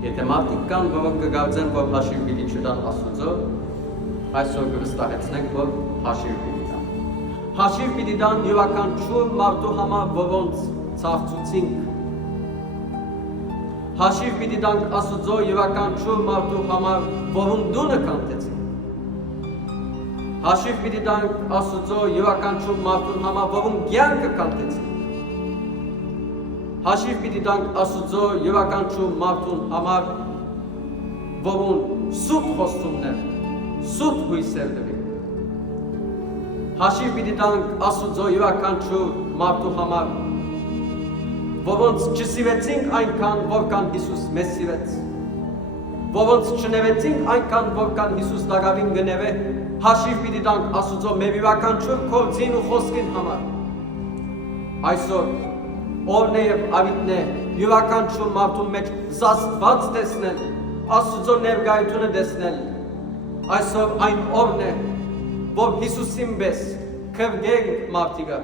Եթե մարդիկ կան, որոնք կգարձեն, որ հաշիվ պիտի չտան Աստծո, այսօր կվստահեցնենք, որ հաշիվ պիտի տան։ Հաշիվ պիտի տան յուրաքանչյուր մարդու համար, որոնց ցավծուցինք։ Հաշիվ պիտի տանք Աստծո յուրաքանչյուր մարդու համար, որոնց դունը կանտեցին։ Հաշիվ պիտի տանք Աստծո յուրաքանչյուր մարդու համար, որոնց կյանքը կանտեցին։ Հաշիվ պիտի տանք Աստծո յուրաքանչյուր մարդու համար, որոնց սուտ խոստումներ, սուտ հույսեր տվի։ Հաշիվ պիտի տանք Աստծո յուրաքանչյուր մարդու համար, որոնց չսիրեցինք այնքան, որքան Հիսուս մեզ սիրեց, որոնց չնևեցինք այնքան, որքան Հիսուս դակավին գնևե, հաշիվ պիտի տանք Աստծո մեր յուրաքանչյուր գործին ու խոսքին համար։ Այսօր օրն է և ավիտն է յուրաքանչյուր մարդու մեջ զասպված տեսնել, Աստծո ներկայությունը տեսնել։ Այսօր այն օրն է, որ Հիսուսին պես քրվենք մարդիկը։